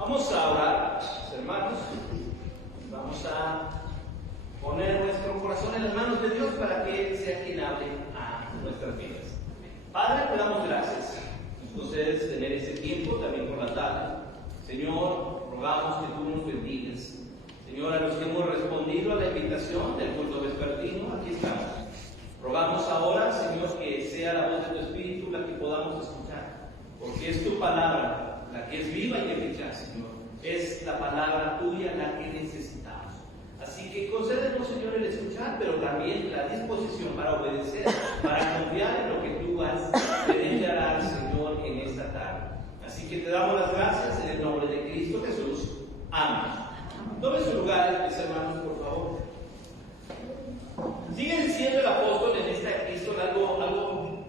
Vamos a orar, hermanos. Vamos a poner nuestro corazón en las manos de Dios para que Él sea quien hable a nuestras vidas. Padre, te damos gracias. Nos concedes tener ese tiempo también por la tarde. Señor, rogamos que tú nos bendigas. Señor, a los que hemos respondido a la invitación del culto vespertino, aquí estamos. Rogamos ahora, Señor, que sea la voz de tu Espíritu la que podamos escuchar, porque es tu palabra la que es viva y eficaz, Señor. Es la palabra tuya la que necesitamos. Así que concédenos, Señor, el escuchar, pero también la disposición para obedecer, para confiar en lo que tú vas a declarar, Señor, en esta tarde. Así que te damos las gracias en el nombre de Cristo Jesús. Amén. Tomen sus lugares, mis hermanos, por favor. Sigue diciendo el apóstol en esta epístola algo,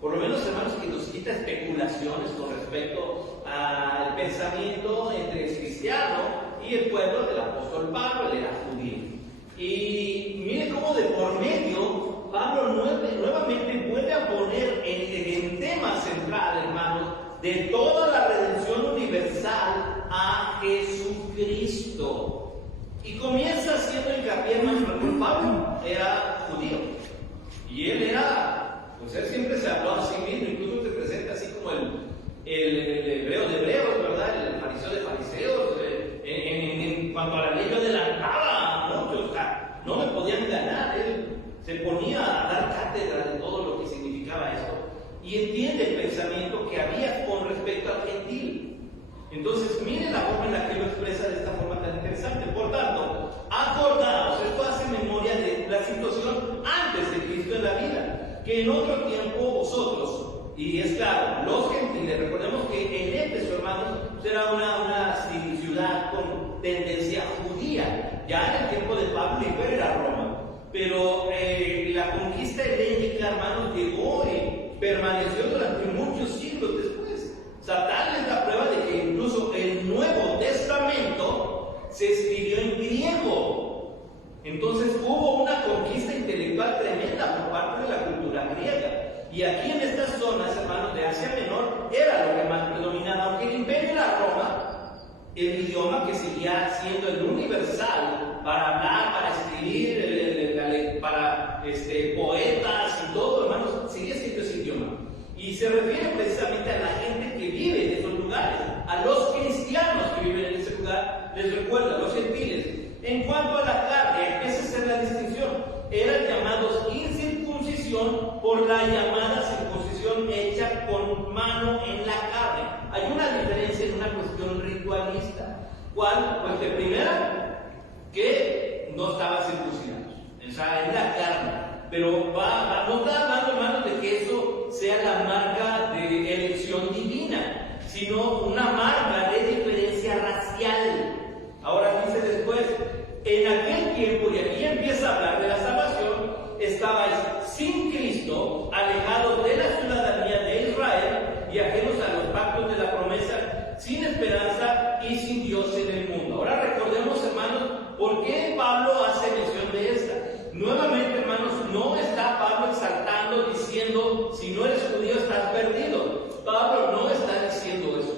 por lo menos, hermanos, que nos quita especulaciones con respecto al pensamiento entre el cristiano y el pueblo del apóstol Pablo. Él era judío. Y mire cómo de por medio Pablo nuevamente vuelve a poner en tema central, hermanos, de toda la redención universal a Jesucristo. Y comienza haciendo hincapié, hermanos, porque Pablo era judío. Y él era, pues él siempre se habló a sí mismo, incluso se presenta así como el hebreo de hebreos, ¿verdad? El fariseo de fariseos. En cuanto a la ley yo adelantaba mucho, o sea, no me podían ganar. Él se ponía a dar cátedra de todo lo que significaba esto. Y entiende el pensamiento que había con respecto al gentil. Entonces, miren la forma en la que lo expresa de esta forma tan interesante. Por tanto, acordaos, esto hace memoria de la situación antes de Cristo en la vida, que en otro tiempo vosotros, y es claro, los gentiles, recordemos que en Éfeso, hermanos, era una ciudad con tendencia judía. Ya en el tiempo de Pablo y era Roma. Pero la conquista helénica, hermanos, llegó y permaneció durante muchos siglos después. Satanás es la prueba de que incluso el Nuevo Testamento se escribió en griego. Entonces hubo una conquista intelectual tremenda por parte de la cultura griega. Y aquí en estas zonas, hermanos, de Asia Menor, era lo que más predominaba. Aunque el imperio era Roma, el idioma que seguía siendo el universal para hablar, para escribir, para poetas y todo, hermanos, seguía siendo ese idioma. Y se refiere precisamente a la gente que vive en esos lugares, a los cristianos que viven en ese lugar. Les recuerdo, los gentiles. En cuanto a la carne, esa es la distinción. Eran llamados incircuncisión por la llamada circuncisión hecha con mano en la carne. Hay una diferencia en una cuestión ritualista. ¿Cuál? Pues de primera, que no estaban circuncidados. O sea, en la carne. Pero no está hablando, hermanos, de que eso sea la marca de elección divina, sino una marca de diferencia racial. Ahora dice después, en aquel tiempo, y aquí empieza a hablar de la salvación, estabais sin Cristo, alejados de la ciudadanía de Israel y ajenos a los pactos de la promesa, sin esperanza y sin Dios en el mundo. Ahora recordemos, hermanos, por qué Pablo hace mención de esta. Nuevamente, hermanos, no está Pablo exaltando, diciendo, si no eres judío estás perdido. Pablo no está diciendo eso.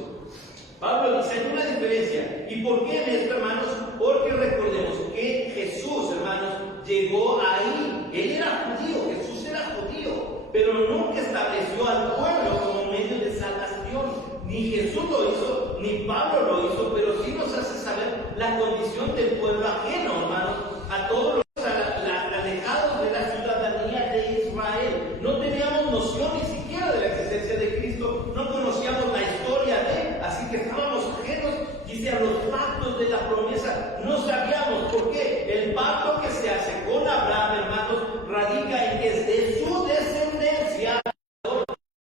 Pablo dice, hay una diferencia. ¿Y por qué en esto, hermanos? Porque recordemos que Jesús, hermanos, llegó ahí. Él era judío, Jesús era judío, pero nunca estableció al pueblo como medio de salvación. Ni Jesús lo hizo, ni Pablo lo hizo, pero sí nos hace saber la condición del pueblo ajeno, hermanos, a todos los alejados de la ciudadanía de Israel. No teníamos noción ni siquiera de la existencia de Cristo, no conocíamos la historia de Él, así que estábamos ajenos, dice, a los pactos de la promesa. No sabíamos por qué. El pacto que se hace con Abraham, hermanos, radica en que es de su descendencia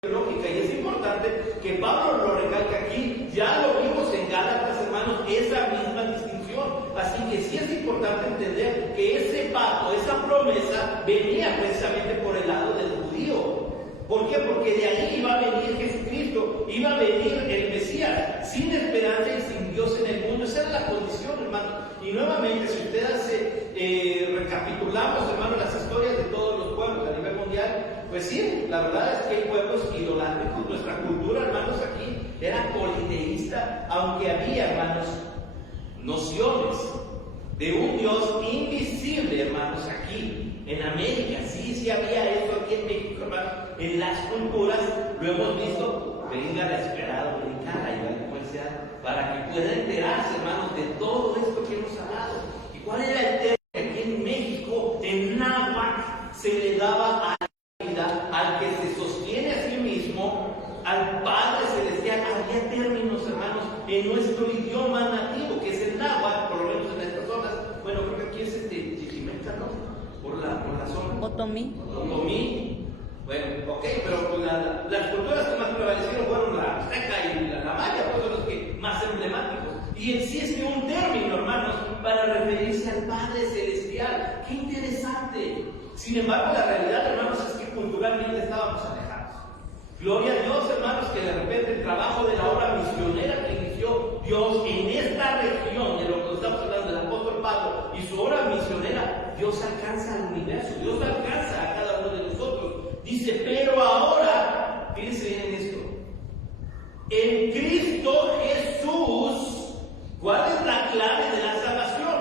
lógica. Y es importante que Pablo lo recalque aquí. Ya lo vimos en Gálatas, hermanos, esa misma distinción. Así que sí es importante entender que ese pacto, esa promesa, venía precisamente por el lado del judío. ¿Por qué? Porque de ahí iba a venir Jesucristo, iba a venir el Mesías, sin esperanza y sin Dios en el mundo. Esa era la condición, hermano. Y nuevamente, si ustedes recapitulamos, hermano, las historias de todos los pueblos a nivel mundial, pues sí, la verdad es que hay pueblos idolátricos. Nuestra cultura, hermanos, aquí era politeísta, aunque había, hermanos, nociones de un Dios invisible, hermanos, aquí en América. Sí había esto aquí en México, hermanos. En las culturas lo hemos visto. Venga la esperada dominicana y la comercial para que pueda enterarse, hermanos, de todo esto que hemos hablado. ¿Y cuál era el tema? Aquí en México, en náhuatl, se le daba a la vida al que se sostiene a sí mismo, al Padre Celestial. Había términos, hermanos, en nuestro idioma nativo, que es el náhuatl, por lo menos en estas zonas. Bueno, creo que aquí es Chichimeca, ¿no? Por la zona. Otomí. Bueno, ok, pero pues las culturas que más prevalecieron fueron la azteca y la maya, pues son los que más emblemáticos. Y existe un término, hermanos, para referirse al Padre Celestial. ¡Qué interesante! Sin embargo, la realidad, hermanos, es que culturalmente estábamos alejados. Gloria a Dios, hermanos, que de repente el trabajo de la obra misionera que inició Dios en esta región, de lo que estamos hablando del apóstol Pablo y su obra misionera, Dios alcanza al universo, Dios alcanza a cada uno de nosotros. Dice, pero ahora, fíjense bien en esto, en Cristo Jesús, ¿cuál es la clave de la salvación?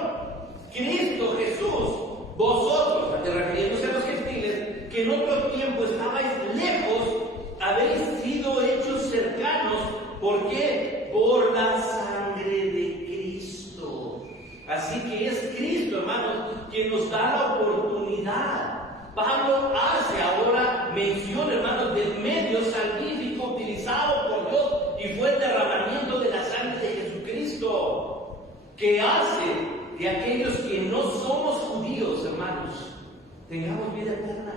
Cristo Jesús, vosotros, refiriéndose a los gentiles, que en otro tiempo estabais lejos, habéis sido hechos cercanos. ¿Por qué? Por la sangre de Cristo. Así que es Cristo, hermanos, quien nos da la oportunidad. Pablo hace ahora mención, hermanos, del medio salvífico utilizado por Dios y fue el derramamiento de la sangre de Jesucristo, que hace de aquellos que no somos judíos, hermanos, tengamos vida eterna.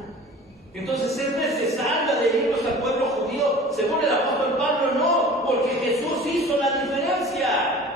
Entonces, ¿es necesario adherirnos al pueblo judío? Según el apóstol Pablo, no, porque Jesús hizo la diferencia.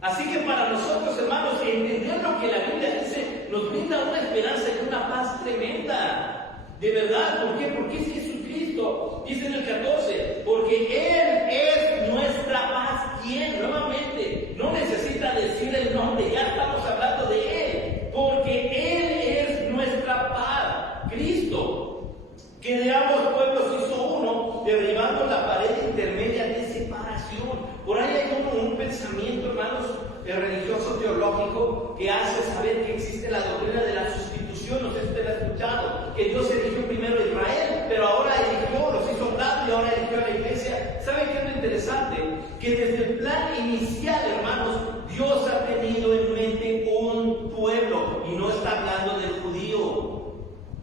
Así que para nosotros, hermanos, entender lo que la Biblia dice nos brinda una esperanza y una paz tremenda. De verdad, ¿por qué? Porque es Jesucristo. Dice en el 14, porque Él es nuestra paz. ¿Quién? Nuevamente, no necesita decir el nombre, ya estamos hablando de Él. Porque Él es nuestra paz. Cristo, que de ambos pueblos hizo uno, derribando la pared intermedia de separación. Por ahí hay un pensamiento, hermanos, religioso teológico que hace saber que existe la doctrina de la sustitución. No sé si usted la ha escuchado, que Dios eligió primero a Israel, pero ahora eligió, los hizo un y ahora eligió a la iglesia. ¿Saben qué es lo interesante? Que desde el plan inicial, hermanos, Dios ha tenido en mente un pueblo, y no está hablando del judío.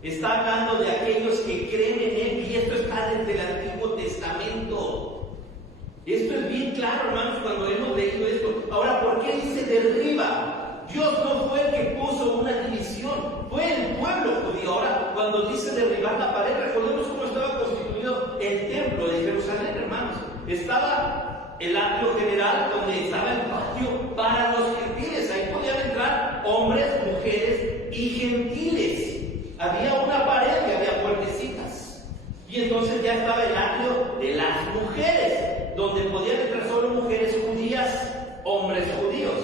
Está hablando de aquellos que creen en Él, y esto está desde el Antiguo Testamento. Esto es bien claro, hermanos, cuando hemos leído esto. Ahora, ¿por qué dice derriba? Dios no fue el que puso una división, fue el pueblo judío. Ahora, cuando dice derribar la pared, recordemos cómo estaba constituido el templo de Jerusalén, hermanos. Estaba el atrio general, donde estaba el patio para los gentiles. Ahí podían entrar hombres, mujeres y gentiles. Había una pared y había puertecitas. Y entonces ya estaba el atrio de las mujeres, donde podían entrar solo mujeres judías, hombres judíos.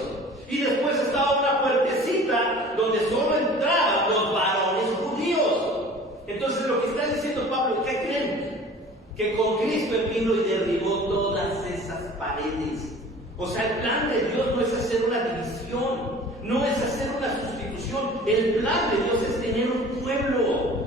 Y después estaba una puertecita donde solo entraban los varones judíos. Entonces lo que está diciendo Pablo, ¿qué creen? Que con Cristo Él vino y derribó todas esas paredes. O sea, el plan de Dios no es hacer una división, no es hacer una sustitución. El plan de Dios es tener un pueblo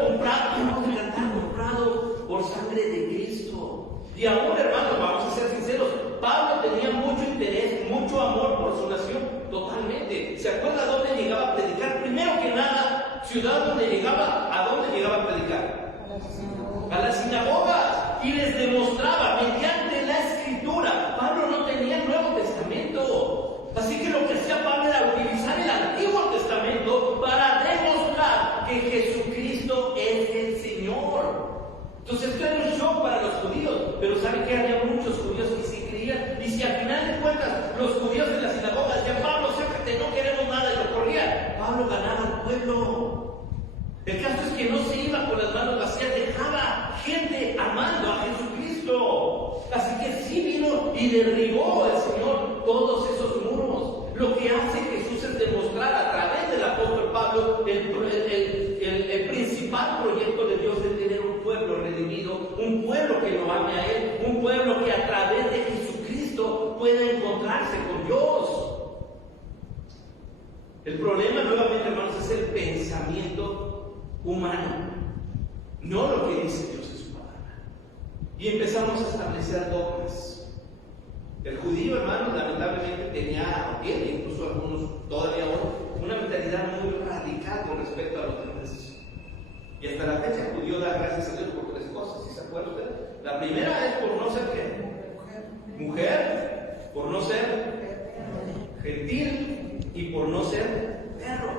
comprado por sangre de Cristo. Y aún, hermanos, vamos a ser sinceros, Pablo tenía mucho interés, mucho amor por su nación, totalmente. ¿Se acuerda dónde llegaba a predicar? Primero que nada, ciudad donde llegaba, ¿a dónde llegaba a predicar? A las sinagogas. Y les demostraba mediante la escritura. Pablo no tenía el Nuevo Testamento. Así que lo que hacía Pablo era utilizar el Antiguo Testamento para demostrar que Jesucristo es el Señor. Entonces esto era un shock para los judíos, pero ¿saben que había muchos judíos que sí creían? Y si al final de cuentas los judíos de las sinagogas decían, Pablo, sácate, no queremos nada, y lo corrían, Pablo ganaba al pueblo. El caso es que no se iba con las manos vacías, dejaba gente amando a Jesucristo. Así que sí vino y derribó el Señor todos esos muros. Lo que hace Jesús es demostrar a través del apóstol Pablo el principal proyecto de Dios de tener un pueblo redimido, un pueblo que lo ame a Él, un pueblo que El problema, nuevamente, hermanos, es el pensamiento humano, no lo que dice Dios en su palabra. Y empezamos a establecer dogmas. El judío, hermanos, lamentablemente tenía, o tiene, incluso algunos todavía hoy, una mentalidad muy radical con respecto a los demás. Y hasta la fecha el judío da gracias a Dios por tres cosas, ¿sí se acuerdan ustedes? La primera es por no ser ¿qué? Mujer, por no ser gentil y por no ser perro.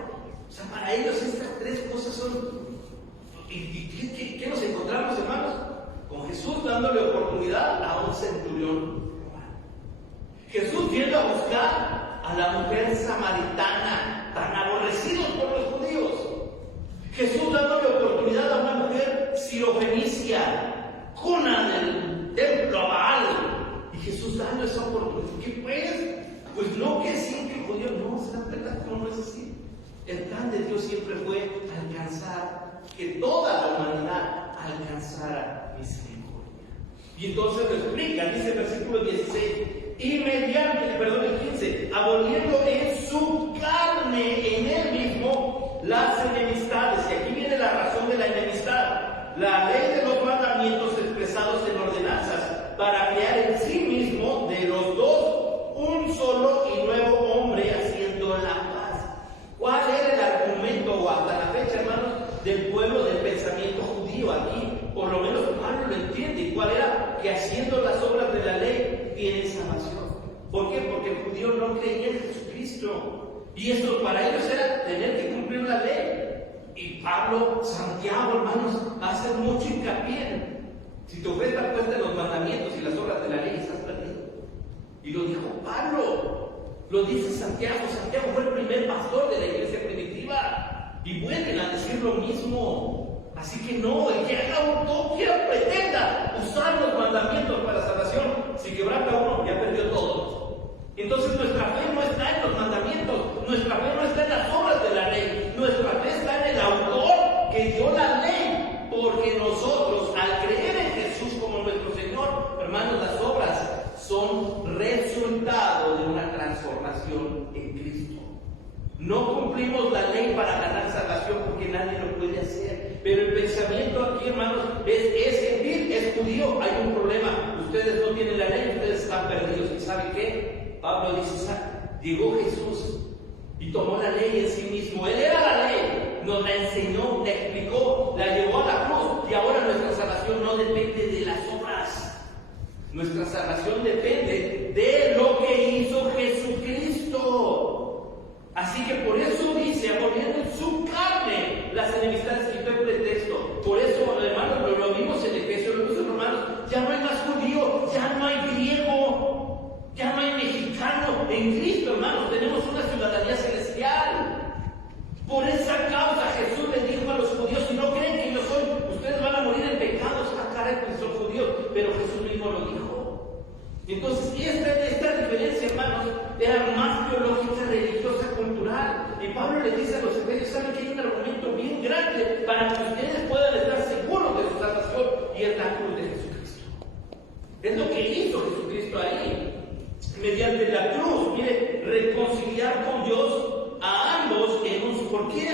O sea, para ellos estas tres cosas son... ¿Y qué nos encontramos, hermanos? Con Jesús dándole oportunidad a un centurión. Jesús viene a buscar a la mujer samaritana, tan aborrecidos por los judíos. Jesús dándole oportunidad a una mujer sirofenicia, cuna del templo a Baal. Y Jesús dando esa oportunidad. ¿Qué pues? Pues no que sí, que judío, no, se dan cuenta cómo no es así. El plan de Dios siempre fue alcanzar, que toda la humanidad alcanzara misericordia. Y entonces lo explica, dice el versículo 16, y mediante, el 15, aboliendo en su carne, en él mismo, las enemistades. Y aquí viene la razón de la enemistad. La ley de los mandamientos expresados en ordenanzas, para crear en sí mismo de los dos un solo y nuevo hombre, haciendo la paz. ¿Cuál era el argumento, o hasta la fecha, hermanos, del pueblo del pensamiento judío? Aquí, por lo menos Pablo lo entiende. ¿Y cuál era? Que haciendo las obras de la ley tienen salvación. ¿Por qué? Porque el judío no creía en Jesucristo. Y esto para ellos era tener que cumplir la ley. Y Pablo, Santiago, hermanos, hace mucho hincapié. Si tu fe está puesta en los mandamientos y las obras de la ley, estás perdido. Y lo dijo Pablo, lo dice Santiago. Santiago fue el primer pastor de la iglesia primitiva. Y vuelven a decir lo mismo. Así que no, el que haga un quiera pretenda usar los mandamientos para salvación, si quebranta uno, ya perdió todo. Entonces nuestra fe no está en los mandamientos, nuestra fe no está en las obras de la ley, nuestra fe está en el autor que dio la ley, porque nosotros, al creer en Jesús como nuestro Señor, hermanos, las obras son resultado de una transformación en Cristo. No cumplimos la ley para ganar salvación, porque nadie lo puede hacer. Pero el pensamiento aquí, hermanos, es gentil, es judío. Hay un problema. Ustedes no tienen la ley, ustedes están perdidos. ¿Y saben qué? Pablo dice, llegó Jesús y tomó la ley en sí mismo. Él era la ley, nos la enseñó, la explicó, la llevó a la cruz. Y ahora nuestra salvación no depende de las obras. Nuestra salvación depende de lo que hizo Jesucristo. Así que por eso dice, aboliendo en su carne las enemistades, que fue pretexto. Por eso, hermanos, lo vimos en Efesios, lo vimos en Romanos, ya no hay más judío, ya no hay griego, ya no hay mexicano. En Cristo, hermanos, tenemos una ciudadanía celestial. Por esa causa Jesús le dijo a los judíos, si no creen que yo soy, ustedes van a morir en pecados. Caray, pues son judíos, pero Jesús mismo lo dijo. Entonces, esta diferencia, hermanos, era más teológica, religiosa, cultural. Y Pablo le dice a los efesios, ¿saben que hay un argumento bien grande para que ustedes puedan estar seguros de su salvación? Y es la cruz de Jesucristo. Es lo que hizo Jesucristo ahí. Mediante la cruz, mire, reconciliar con Dios a ambos en un... ¿Por qué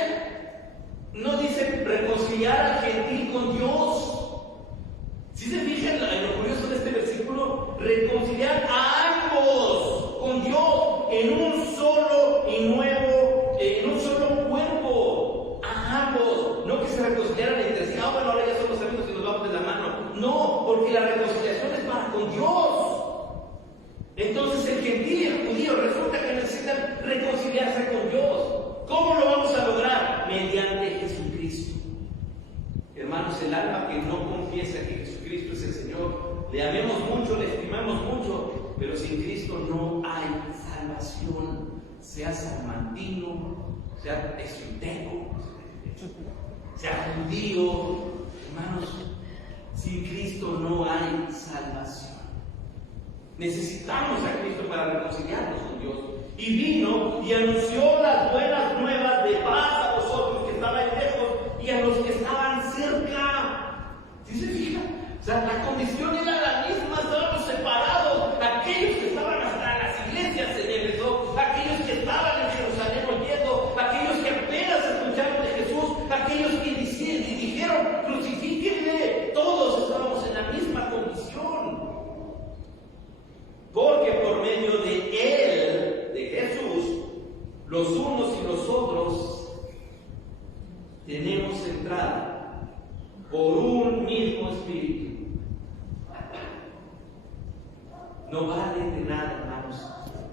no dice reconciliar al gentil con Dios? Si se fijan en lo curioso de este versículo, reconciliar a ambos con Dios en un solo y nuevo, en un solo cuerpo, a ambos. No que se reconciliaran entre sí, bueno, ahora ya somos amigos y nos vamos de la mano. No, porque la reconciliación es para con Dios. Entonces el gentil y el judío resulta que necesitan reconciliarse con Dios. ¿Cómo lo vamos a lograr? Mediante Jesucristo. Hermanos, el alma que no confiesa que Jesucristo es el Señor, le amemos mucho, le estimamos mucho, pero sin Cristo no hay salvación. Sea salmantino, sea escuteco, sea judío, hermanos, sin Cristo no hay salvación. Necesitamos a Cristo para reconciliarnos con Dios. Y vino y anunció las buenas nuevas de paz a vosotros que estaban lejos y a los que estaban cerca. ¿Sí se fijan? O sea, la condición era la misma, estábamos separados. Aquellos que estaban hasta las iglesias en Éfeso, aquellos que estaban en Jerusalén oyendo, los unos y los otros tenemos entrada por un mismo espíritu. No vale de nada, hermanos,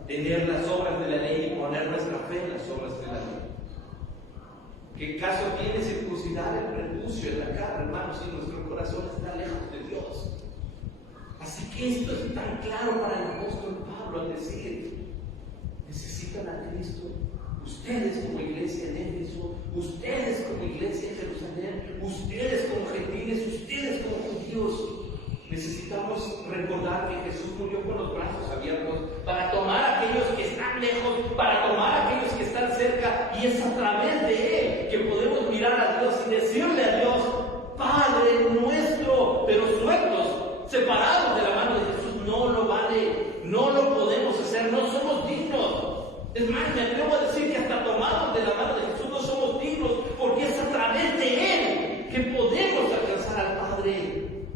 tener las obras de la ley y poner nuestra fe en las obras de la ley. ¿Qué caso tiene circuncidar el prepucio en la carne, hermanos, si nuestro corazón está lejos de Dios? Así que esto es tan claro para el apóstol Pablo al decir: necesitan a Cristo. Ustedes como iglesia en Éfeso, ustedes como iglesia en Jerusalén, ustedes como gentiles, ustedes como judíos, necesitamos recordar que Jesús murió con los brazos abiertos para tomar a aquellos que están lejos, para tomar a aquellos que están cerca, y es a través de Él que podemos mirar a Dios y decirle a Dios: Padre nuestro, pero sueltos, separados de la mano de Jesús, no lo vale, no lo podemos hacer, no somos dignos. Es más, me atrevo a decir que hasta tomados de la mano de Jesús no somos dignos, porque es a través de Él que podemos alcanzar al Padre.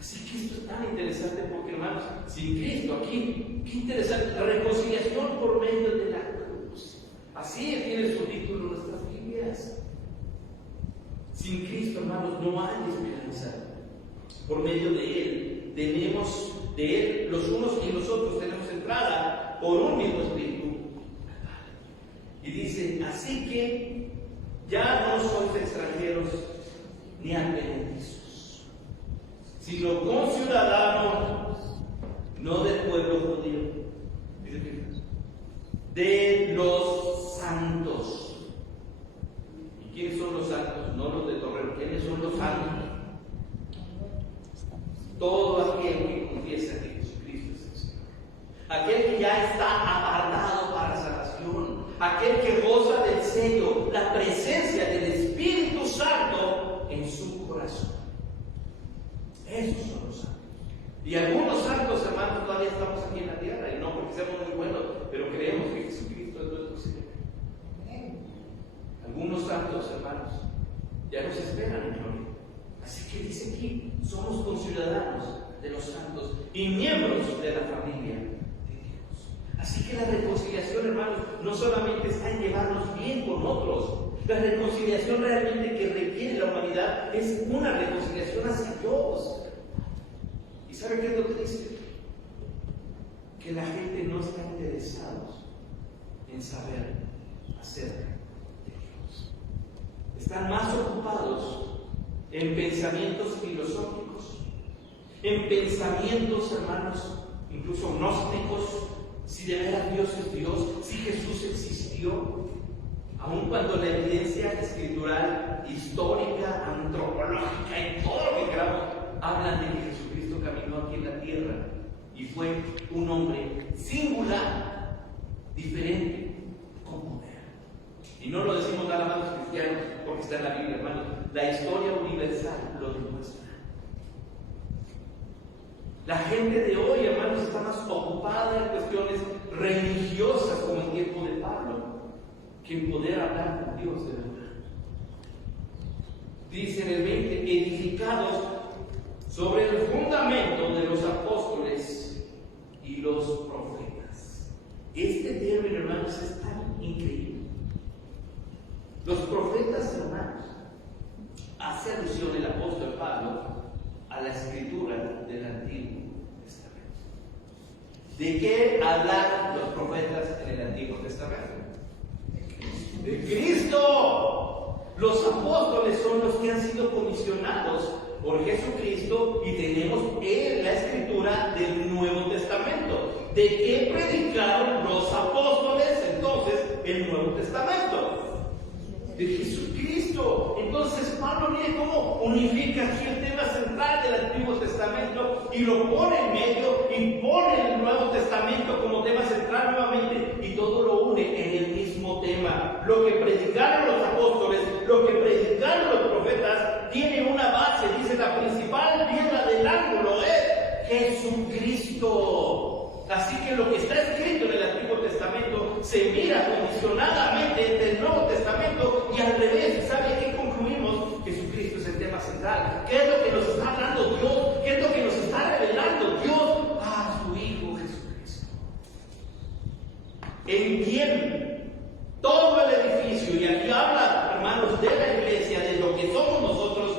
Así que esto es tan interesante porque, hermanos, sin Cristo aquí, qué interesante, la reconciliación por medio de la cruz. Así tiene su título en nuestras Biblias. Sin Cristo, hermanos, no hay esperanza. Por medio de Él, tenemos de Él, los unos y los otros tenemos entrada por un mismo espíritu. Y dice: así que ya no sois extranjeros ni advenedizos, sino conciudadanos, no del pueblo judío, de los santos. ¿Y quiénes son los santos? No los de Torreón. ¿Quiénes son los santos? Todo aquel que confiesa que Jesucristo es el Señor, aquel que ya está apartado para salvación, aquel que goza del sello, la presencia del Espíritu Santo en su corazón. Esos son los santos. Y algunos santos, hermanos, todavía estamos aquí en la tierra, y no porque seamos muy buenos, pero creemos que Jesucristo es nuestro Señor. Algunos santos, hermanos, ya nos esperan en gloria. Así que dice aquí: somos conciudadanos de los santos y miembros de la familia de Dios. Así que la reconciliación, hermanos, no solamente está en llevarnos bien con otros. La reconciliación realmente que requiere la humanidad es una reconciliación hacia Dios. ¿Y sabe qué es lo que dice? Que la gente no está interesada en saber acerca de Dios. Están más ocupados en pensamientos filosóficos, en pensamientos, hermanos, incluso gnósticos: si de veras Dios es Dios, si Jesús existió, aun cuando la evidencia escritural, histórica, antropológica y todo lo que queramos hablan de que Jesucristo caminó aquí en la tierra y fue un hombre singular, diferente, con poder. Y no lo decimos nada más los cristianos porque está en la Biblia, hermanos. La historia universal lo demuestra. La gente de hoy, hermanos, está más ocupada en cuestiones religiosas, como en tiempo de Pablo, que en poder hablar con Dios de verdad. Dice en el 20: edificados sobre el fundamento de los apóstoles y los profetas. Este término, hermanos, es tan increíble. Los profetas, hermanos, hace alusión el apóstol Pablo a la escritura del Antiguo Testamento. ¿De qué hablan los profetas en el Antiguo Testamento? De Cristo. Los apóstoles son los que han sido comisionados por Jesucristo y tenemos en la escritura del Nuevo Testamento. ¿De qué predicaron los apóstoles entonces el Nuevo Testamento? De Jesucristo. Entonces Pablo viene como unifica aquí el tema central del Antiguo Testamento y lo pone en medio y pone el Nuevo Testamento como tema central nuevamente, y todo lo une en el mismo tema. Lo que predicaron los apóstoles, lo que predicaron los profetas, tiene una base. Dice: la principal piedra del ángulo es Jesucristo. Así que lo que está escrito en el Antiguo Testamento se mira condicionadamente del Nuevo Testamento, y al revés. ¿Sabe qué concluimos? Jesucristo es el tema central. ¿Qué es lo que nos está hablando Dios? ¿Qué es lo que nos está revelando Dios a su Hijo Jesucristo? ¿En quién todo el edificio, y aquí habla, hermanos, de la iglesia, de lo que somos nosotros,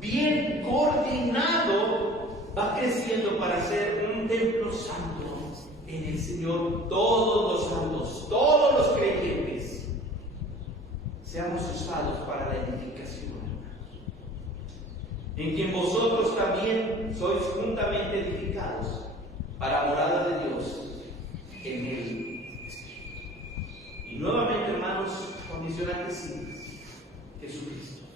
bien coordinado, va creciendo para ser un templo santo en el Señor. Todos los santos, todos los creyentes, seamos usados para la edificación, hermanos, en quien vosotros también sois juntamente edificados para morada de Dios en el Y nuevamente, hermanos, condicionantes simples: Jesucristo.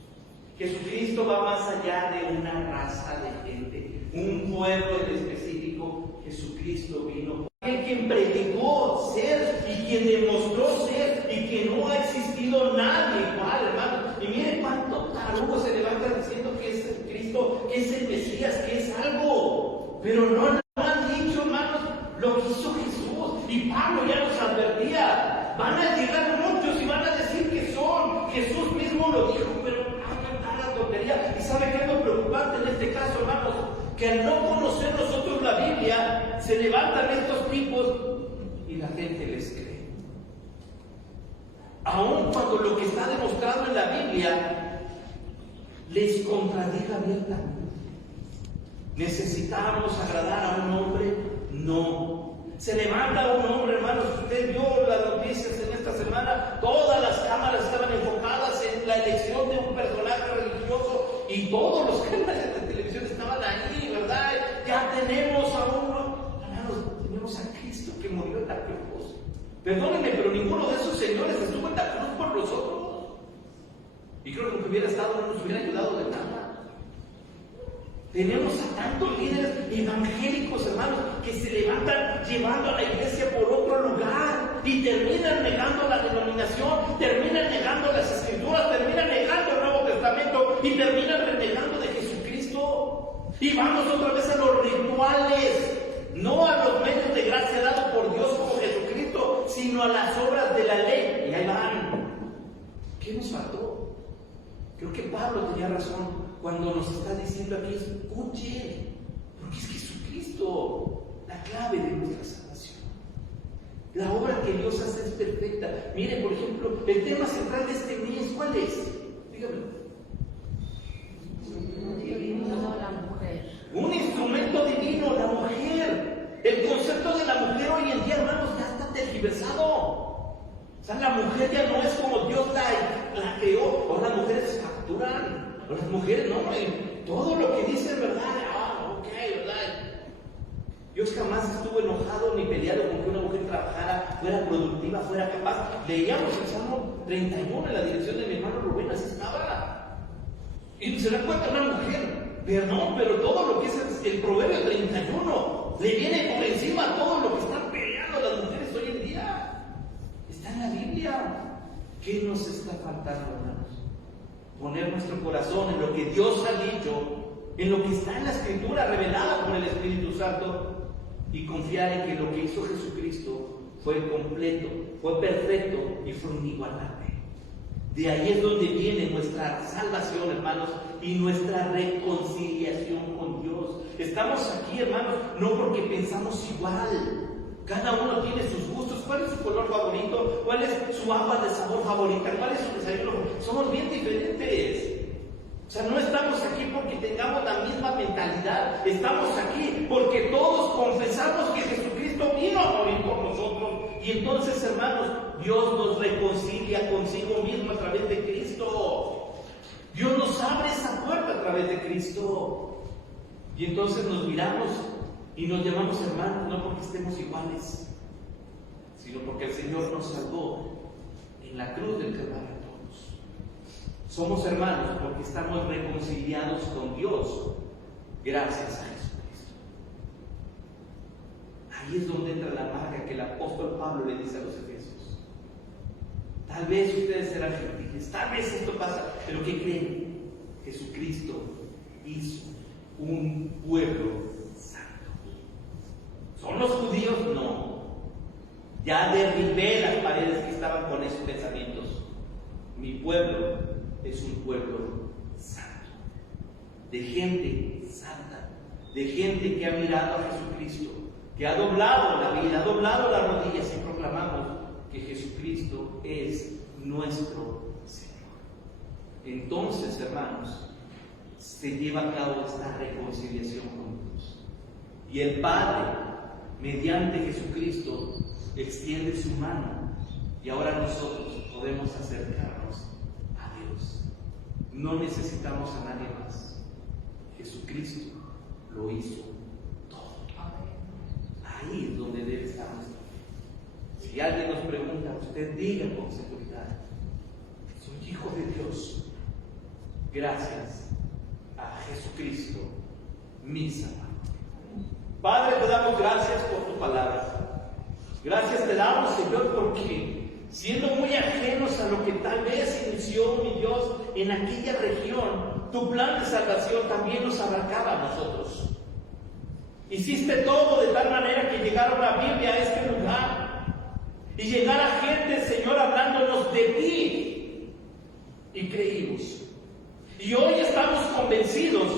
Jesucristo va más allá de una raza de gente, un pueblo en específico. Jesucristo vino, el quien predicó ser y quien demostró ser, y que no ha existido nadie igual, hermanos. Y miren cuánto tarugo se levanta diciendo que es el Cristo, que es el Mesías, que es algo, pero no han dicho, hermanos, lo que hizo Jesús. Y Pablo ya nos advertía: van a llegar muchos y van a decir que son. Jesús mismo lo dijo, pero hagan la tontería. ¿Y sabe qué es lo preocupante en este caso, hermanos? Que al no conocer nosotros la Biblia, se levantan estos tipos y la gente les cree. Aun cuando lo que está demostrado en la Biblia les contradiga abiertamente. ¿Necesitamos agradar a un hombre? No. Se levanta un hombre, hermanos. Usted vio las noticias en esta semana. Todas las cámaras estaban enfocadas en la elección de un personaje religioso, y todos los canales de televisión estaban ahí, ¿verdad? Ya tenemos a uno. Hermanos, tenemos a Cristo que murió en la cruz. Perdónenme, pero ninguno de esos señores estuvo en la cruz por nosotros. Y creo que lo que hubiera estado no nos hubiera ayudado de nada. Tenemos a tantos líderes evangélicos, hermanos, que se levantan llevando a la iglesia por otro lugar y terminan negando la denominación, terminan negando las escrituras, terminan negando el Nuevo Testamento y terminan renegando de Jesucristo. Y vamos otra vez a los rituales, no a los medios de gracia dados por Dios como Jesucristo, sino a las obras de la ley. Y ahí van. ¿Qué nos faltó? Creo que Pablo tenía razón cuando nos está diciendo aquí: escuche, porque es Jesucristo la clave de nuestra salvación. La obra que Dios hace es perfecta. Miren, por ejemplo, el tema central de este mes, ¿cuál es? Dígame. La mujer. Un instrumento divino, la mujer. El concepto de la mujer hoy en día, hermanos, ya está tergiversado. O sea, la mujer ya no es como Dios la creó. Ahora las mujeres se capturan. Las mujeres, no, todo lo que dice es verdad. Ok, ¿verdad? Dios jamás estuvo enojado ni peleado con que una mujer trabajara, fuera productiva, fuera capaz. Leíamos el Salmo 31 en la dirección de mi hermano Rubén, así estaba. Y se da cuenta una mujer, perdón, pero todo lo que es el Proverbio 31 le viene por encima todo lo que están peleando las mujeres hoy en día. Está en la Biblia. ¿Qué nos está faltando, hermanos? Poner nuestro corazón en lo que Dios ha dicho, en lo que está en la Escritura revelada por el Espíritu Santo, y confiar en que lo que hizo Jesucristo fue completo, fue perfecto y fue inigualable. De ahí es donde viene nuestra salvación, hermanos, y nuestra reconciliación con Dios. Estamos aquí, hermanos, no porque pensamos igual. Cada uno tiene sus gustos. ¿Cuál es su color favorito? ¿Cuál es su agua de sabor favorita? ¿Cuál es su desayuno? Somos bien diferentes. O sea, no estamos aquí porque tengamos la misma mentalidad. Estamos aquí porque todos confesamos que Jesucristo vino a morir por nosotros. Y entonces, hermanos, Dios nos reconcilia consigo mismo a través de Cristo. Dios nos abre esa puerta a través de Cristo. Y entonces nos miramos y nos llamamos hermanos, no porque estemos iguales, sino porque el Señor nos salvó en la cruz del Calvario a todos. Somos hermanos porque estamos reconciliados con Dios gracias a Jesucristo. Ahí es donde entra la marca que el apóstol Pablo le dice a los Efesios. Tal vez ustedes serán gentiles, tal vez esto pasa, pero ¿qué creen? Jesucristo hizo un pueblo santo. ¿Son los judíos? No. Ya derribé las paredes que estaban con esos pensamientos. Mi pueblo es un pueblo santo, de gente santa, de gente que ha mirado a Jesucristo, que ha doblado la vida, ha doblado las rodillas, y proclamamos que Jesucristo Jesucristo es nuestro Señor. Entonces, hermanos, se lleva a cabo esta reconciliación con Dios. Y el Padre, mediante Jesucristo, extiende su mano. Y ahora nosotros podemos acercarnos a Dios. No necesitamos a nadie más. Jesucristo lo hizo todo. Ahí es donde debe estar nuestra fe. Si alguien nos pregunta, usted diga con seguridad: soy hijo de Dios gracias a Jesucristo, mi Salvador. Padre, te damos gracias por tu palabra. Gracias te damos, Señor, porque siendo muy ajenos a lo que tal vez inició, mi Dios, en aquella región, tu plan de salvación también nos abarcaba a nosotros. Hiciste todo de tal manera que llegara una Biblia a este lugar y llegara gente, Señor, hablándonos de ti, y creímos. Y hoy estamos convencidos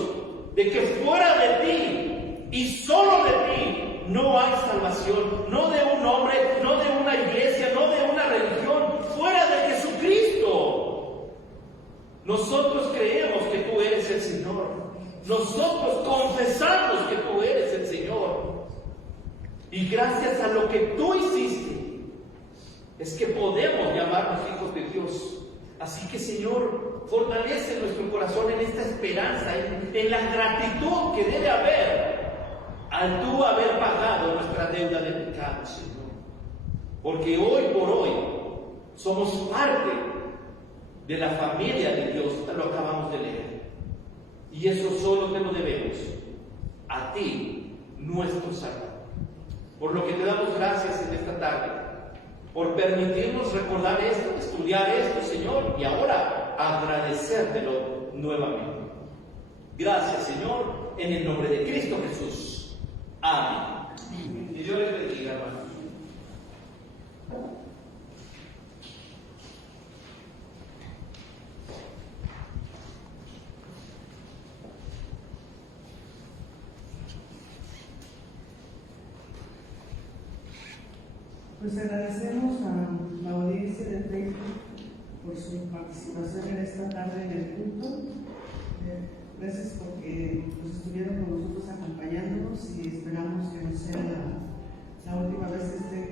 de que fuera de ti y solo de ti no hay salvación, no de un hombre, no de una iglesia, no de una religión, fuera de Jesucristo. Nosotros creemos que tú eres el Señor. Nosotros confesamos que tú eres el Señor. Y gracias a lo que tú hiciste, es que podemos llamarnos hijos de Dios. Así que, Señor, fortalece nuestro corazón en esta esperanza, en la gratitud que debe haber al tú haber pagado nuestra deuda de pecado, Señor. Porque hoy por hoy somos parte de la familia de Dios, lo acabamos de leer. Y eso solo te lo debemos a ti, nuestro Salvador. Por lo que te damos gracias en esta tarde, por permitirnos recordar esto, estudiar esto, Señor, y ahora agradecértelo nuevamente. Gracias, Señor, en el nombre de Cristo Jesús. Amén. Y Dios les bendiga, hermanos. Pues agradecemos a la audiencia de Facebook por su participación en esta tarde en el culto. Gracias porque pues, estuvieron con nosotros acompañándonos y esperamos que no sea la última vez que estén